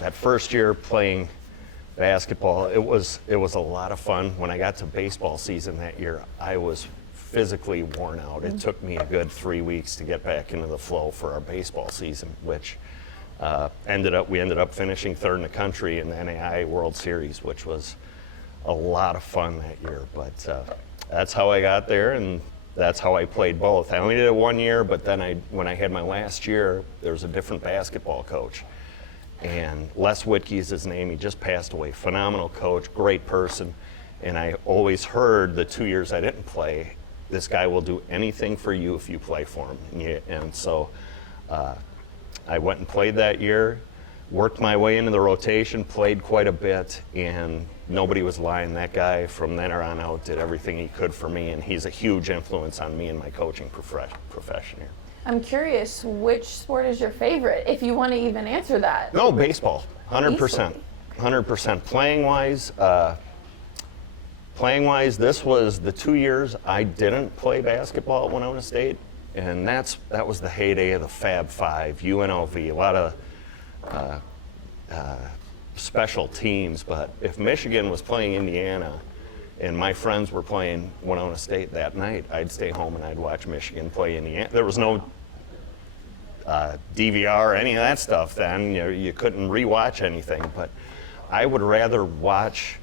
that first year playing basketball, it was a lot of fun. When I got to baseball season that year, I was physically worn out. It took me a good 3 weeks to get back into the flow for our baseball season, which we ended up finishing third in the country in the NAIA World Series, which was a lot of fun that year. But that's how I got there, and that's how I played both. I only did it 1 year, but then when I had my last year, there was a different basketball coach. And Les Whitkey is his name. He just passed away. Phenomenal coach, great person. And I always heard the 2 years I didn't play, this guy will do anything for you if you play for him. And so I went and played that year, worked my way into the rotation, played quite a bit, and nobody was lying. That guy from then on out did everything he could for me, and he's a huge influence on me and my coaching profession here. I'm curious, which sport is your favorite, if you want to even answer that? No, baseball, 100%. 100%. Playing-wise, this was the 2 years I didn't play basketball at Winona State, and that was the heyday of the Fab Five, UNLV, a lot of special teams. But if Michigan was playing Indiana and my friends were playing Winona State that night, I'd stay home and I'd watch Michigan play Indiana. There was no DVR or any of that stuff then. You couldn't rewatch anything, but I would rather watch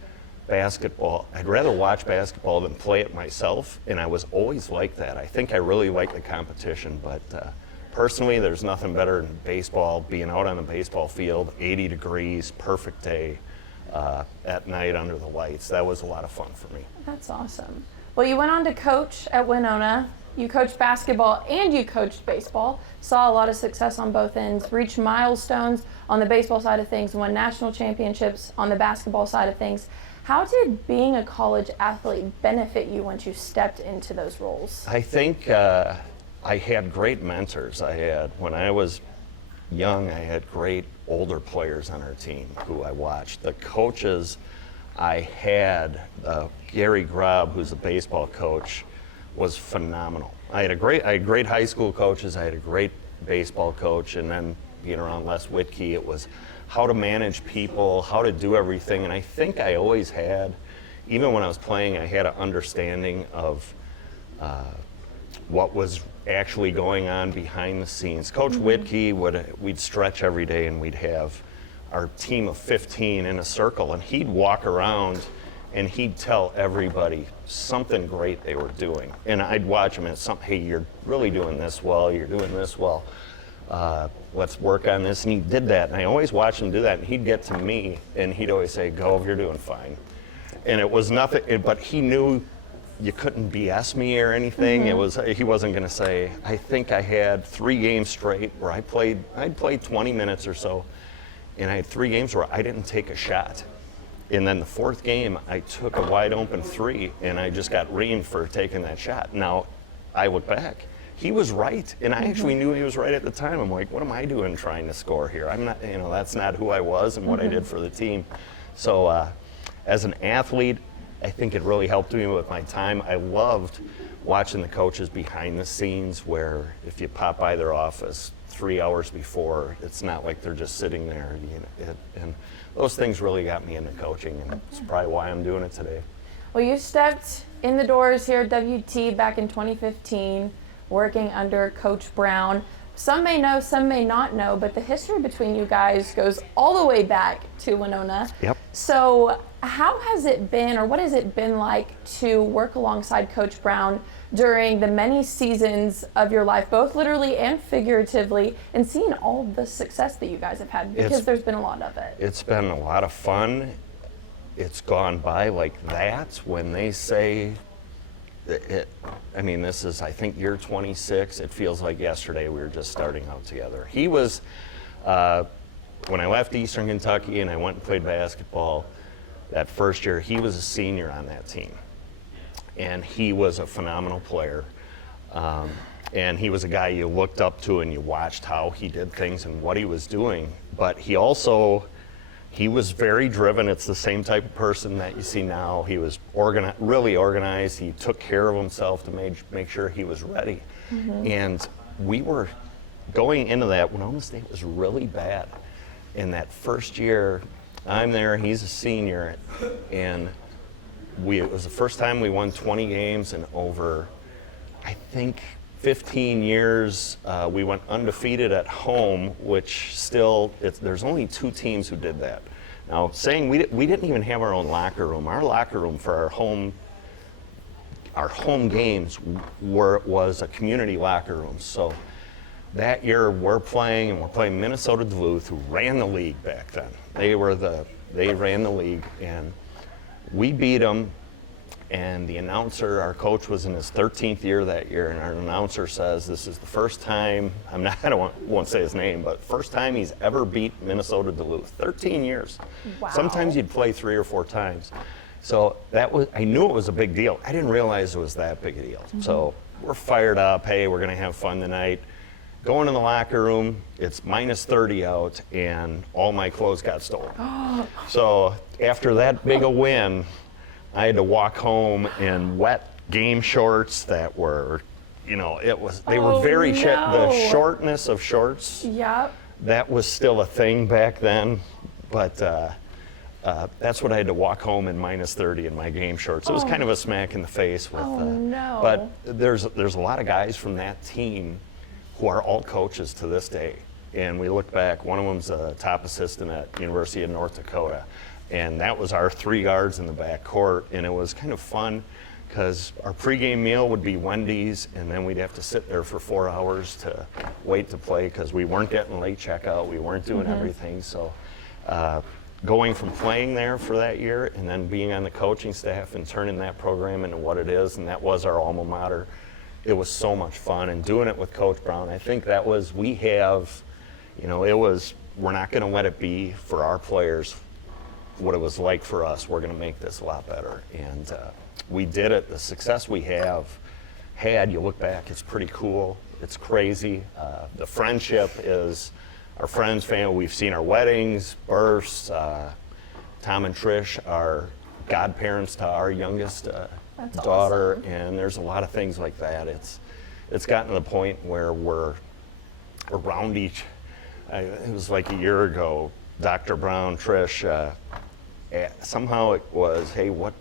basketball. I'd rather watch basketball than play it myself, and I was always like that. I think I really like the competition, but personally, there's nothing better than baseball, being out on the baseball field, 80 degrees, perfect day, at night under the lights. That was a lot of fun for me. That's awesome. Well, you went on to coach at Winona. You coached basketball and you coached baseball. Saw a lot of success on both ends, reached milestones on the baseball side of things, won national championships on the basketball side of things. How did being a college athlete benefit you once you stepped into those roles? I think I had great mentors. When I was young, I had great older players on our team who I watched. The coaches I had, Gary Grubb, who's a baseball coach, was phenomenal. I had great high school coaches. I had a great baseball coach, and then being around Les Whitkey, it was how to manage people, how to do everything. And I think I always had, even when I was playing, I had an understanding of what was actually going on behind the scenes. Coach Whitkey, we'd stretch every day and we'd have our team of 15 in a circle, and he'd walk around and he'd tell everybody something great they were doing. And I'd watch him and hey, you're really doing this well, you're doing this well. Let's work on this. And he did that. And I always watched him do that. And he'd get to me and he'd always say, Gove, you're doing fine. And it was nothing, but he knew you couldn't BS me or anything. He wasn't going to say, I think I had 3 games straight where I'd played 20 minutes or so. And I had 3 games where I didn't take a shot. And then the 4th game, I took a wide open 3 and I just got reamed for taking that shot. Now, I look back. He was right, and I actually knew he was right at the time. I'm like, what am I doing trying to score here? I'm not, that's not who I was and what I did for the team. So as an athlete, I think it really helped me with my time. I loved watching the coaches behind the scenes where if you pop by their office 3 hours before, it's not like they're just sitting there. And those things really got me into coaching, and it's probably why I'm doing it today. Well, you stepped in the doors here at WT back in 2015. Working under Coach Brown. Some may know, some may not know, but the history between you guys goes all the way back to Winona. Yep. So how has it been, or what has it been like to work alongside Coach Brown during the many seasons of your life, both literally and figuratively, and seeing all the success that you guys have had, because there's been a lot of it. It's been a lot of fun. It's gone by like that. When they say, this is, I think, year 26. It feels like yesterday we were just starting out together. He was, when I left Eastern Kentucky and I went and played basketball that first year, he was a senior on that team. And he was a phenomenal player. And he was a guy you looked up to and you watched how he did things and what he was doing. But he was very driven. It's the same type of person that you see now. He was really organized. He took care of himself to make sure he was ready. And we were going into that. Winona State was really bad. in that first year, I'm there, he's a senior, and it was the first time we won 20 games in over, I think, 15 years. We went undefeated at home, which still, there's only 2 teams who did that. Now, saying we didn't even have our own locker room. Our locker room for our home games was a community locker room. So that year we're playing Minnesota Duluth, who ran the league back then. They ran the league, and we beat them. And the announcer, our coach, was in his 13th year that year, and our announcer says this is the first time, I won't say his name, but first time he's ever beat Minnesota Duluth. 13 years. Wow. Sometimes you'd play 3 or 4 times. So I knew it was a big deal. I didn't realize it was that big a deal. Mm-hmm. So we're fired up. Hey, we're going to have fun tonight. Going in the locker room, it's minus 30 out, and all my clothes got stolen. So after that big a win, I had to walk home in wet game shorts that were, they were very the shortness of shorts. Yep. That was still a thing back then, but that's what I had to walk home in minus 30 in my game shorts. It was kind of a smack in the face with. No. But there's a lot of guys from that team who are all coaches to this day, and we look back. One of them's a top assistant at University of North Dakota. And that was our 3 guards in the back court, and it was kind of fun because our pregame meal would be Wendy's, and then we'd have to sit there for 4 hours to wait to play because we weren't getting late checkout, we weren't doing everything. So going from playing there for that year and then being on the coaching staff and turning that program into what it is, and that was our alma mater, it was so much fun. And doing it with Coach Brown, I think that was, we're not going to let it be for our players what it was like for us. We're going to make this a lot better, and we did it. The success we had, you look back, it's pretty cool. It's crazy. The friendship is our friends, family. We've seen our weddings, births. Tom and Trish are godparents to our youngest daughter, awesome. And there's a lot of things like that. It's gotten to the point where we're around each. It was like a year ago. Dr. Brown, Trish, somehow it was, hey, what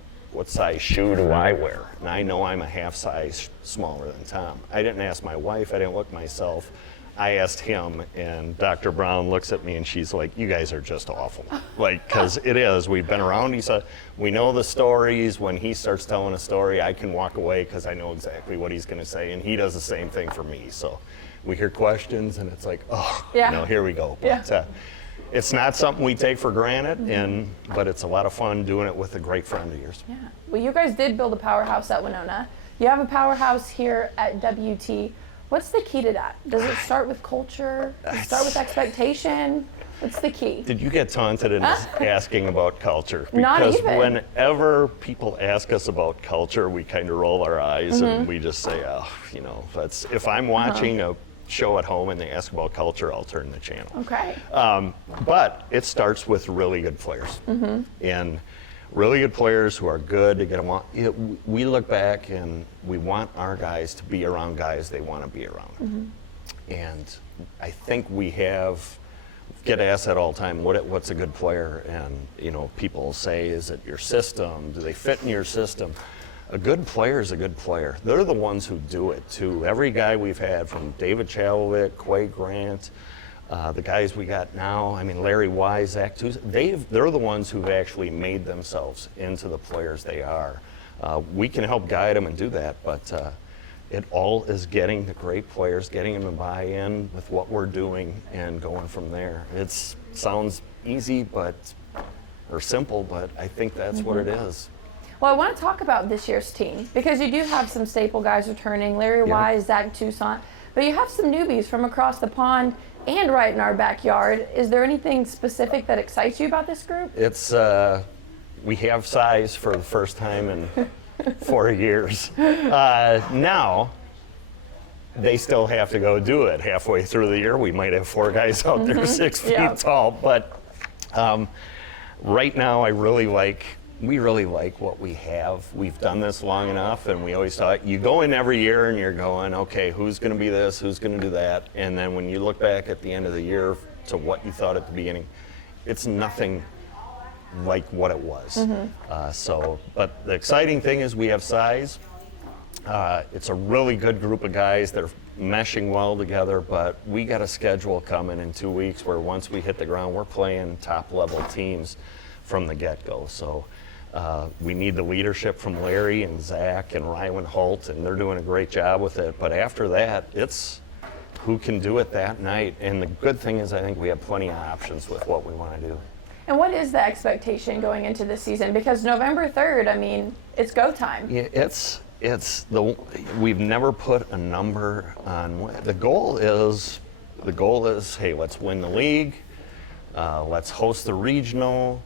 size shoe do I wear? And I know I'm a half size smaller than Tom. I didn't ask my wife, I didn't look myself. I asked him, and Dr. Brown looks at me and she's like, you guys are just awful. Because it is, we've been around, he said, we know the stories. When he starts telling a story, I can walk away because I know exactly what he's gonna say, and he does the same thing for me. So we hear questions and it's like, here we go. But, it's not something we take for granted, but it's a lot of fun doing it with a great friend of yours. Yeah. Well, you guys did build a powerhouse at Winona. You have a powerhouse here at WT. What's the key to that? Does it start with culture? Does it start with expectation? What's the key? Did you get taunted in asking about culture? Not because even. Whenever people ask us about culture, we kind of roll our eyes and we just say, that's, if I'm watching a show at home and they ask about culture, I'll turn the channel. Okay. But it starts with really good players. And really good players who are good to get them on. We look back and we want our guys to be around guys they want to be around. And I think we get asked that all the time, what's a good player? And people say, is it your system? Do they fit in your system? A good player is a good player. They're the ones who do it too. Every guy we've had, from David Chalovic, Quay Grant, the guys we got now, Larry Wise, Zach Tooze, they're the ones who've actually made themselves into the players they are. We can help guide them and do that, but it all is getting the great players, getting them to buy in with what we're doing and going from there. It sounds easy or simple, but I think that's what it is. Well, I want to talk about this year's team because you do have some staple guys returning, Larry Wise, Zach Toussaint, but you have some newbies from across the pond and right in our backyard. Is there anything specific that excites you about this group? It's we have size for the first time in 4 years. Now, they still have to go do it. Halfway through the year, we might have 4 guys out there 6 feet tall, but right now we really like what we have. We've done this long enough, and we always thought, you go in every year and you're going, okay, who's going to be this, who's going to do that? And then when you look back at the end of the year, to what you thought at the beginning. It's nothing like what it was. But the exciting thing is we have size. It's a really good group of guys. They're meshing well together, but we got a schedule coming in 2 weeks where once we hit the ground, we're playing top-level teams from the get-go. So we need the leadership from Larry and Zach and Rywan Holt, and they're doing a great job with it. But after that, it's who can do it that night. And the good thing is I think we have plenty of options with what we want to do. And what is the expectation going into this season? Because November 3rd, I mean, it's go time. Yeah, we've never put a number on. The goal is, hey, let's win the league, let's host the regional,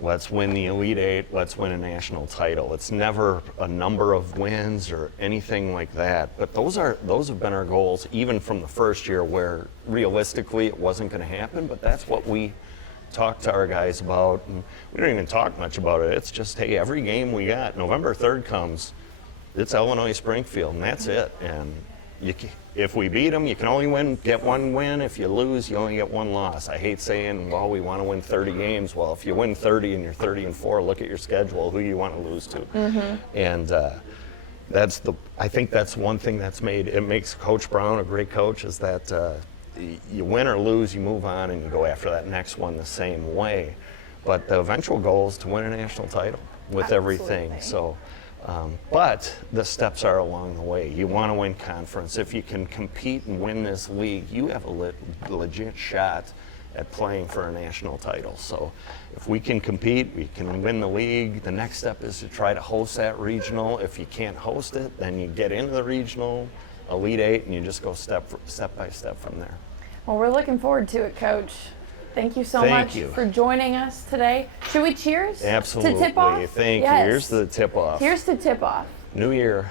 let's win the Elite Eight, let's win a national title. It's never a number of wins or anything like that. But those have been our goals even from the first year, where realistically it wasn't going to happen. But that's what we talked to our guys about, and we don't even talk much about it. It's just, hey, every game we got, November 3rd comes, it's Illinois Springfield, and that's it. And if we beat them, you can only get one win. If you lose, you only get one loss. I hate saying, well, we want to win 30 games. Well, if you win 30 and you're 30-4, look at your schedule, who you want to lose to. And I think that's one thing it makes Coach Brown a great coach, is that you win or lose, you move on and you go after that next one the same way. But the eventual goal is to win a national title with everything. So. But the steps are along the way. You want to win conference. If you can compete and win this league, you have a legit shot at playing for a national title. So if we can compete, we can win the league. The next step is to try to host that regional. If you can't host it, then you get into the regional, Elite Eight, and you just go step by step from there. Well, we're looking forward to it, Coach. Thank you so Thank much you. for joining us today. Should we cheers? Absolutely. To tip off? Thank Yes. you. Here's to the tip off. Here's to tip off. New Year.